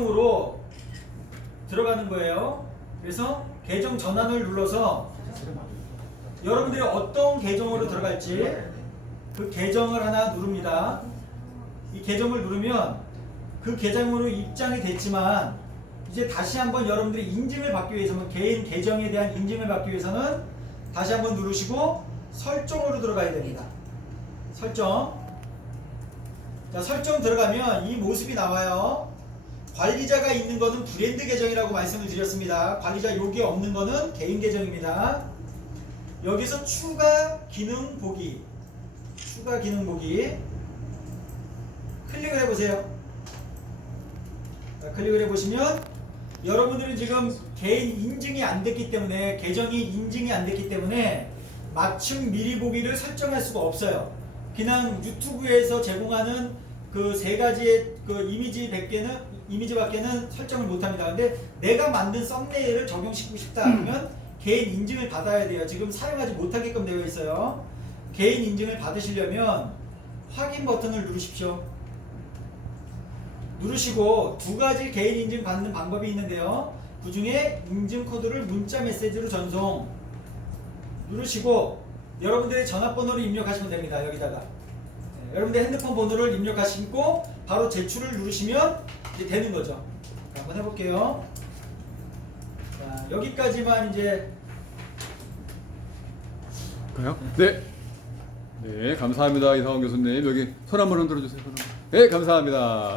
자동으로 들어가는 거예요. 그래서 계정 전환을 눌러서 여러분들이 어떤 계정으로 들어갈지 그 계정을 하나 누릅니다. 이 계정을 누르면 그 계정으로 입장이 됐지만 이제 다시 한번 여러분들이 인증을 받기 위해서는 개인 계정에 대한 인증을 받기 위해서는 다시 한번 누르시고 설정으로 들어가야 됩니다. 설정. 자, 설정 들어가면 이 모습이 나와요. 관리자가 있는 거는 브랜드 계정이라고 말씀을 드렸습니다. 관리자 여기 없는 거는 개인 계정입니다. 여기서 추가 기능 보기. 추가 기능 보기. 클릭을 해보세요. 자, 클릭을 해보시면 여러분들은 지금 개인 인증이 안 됐기 때문에 계정이 인증이 안 됐기 때문에 맞춤 미리 보기를 설정할 수가 없어요. 그냥 유튜브에서 제공하는 그 세 가지의 그 이미지 100개는 이미지 밖에는 설정을 못 합니다. 근데 내가 만든 썸네일을 적용시키고 싶다 그러면 개인 인증을 받아야 돼요. 지금 사용하지 못하게끔 되어 있어요. 개인 인증을 받으시려면 확인 버튼을 누르십시오. 누르시고 두 가지 개인 인증 받는 방법이 있는데요. 그 중에 인증 코드를 문자 메시지로 전송 누르시고 여러분들의 전화번호를 입력하시면 됩니다. 여기다가 네, 여러분들 핸드폰 번호를 입력하시고 바로 제출을 누르시면 이제 되는 거죠. 자, 한번 해볼게요. 자, 여기까지만 이제 가요? 네. 네, 감사합니다. 이상원 교수님. 여기 손 한번 흔들어 주세요. 네, 감사합니다.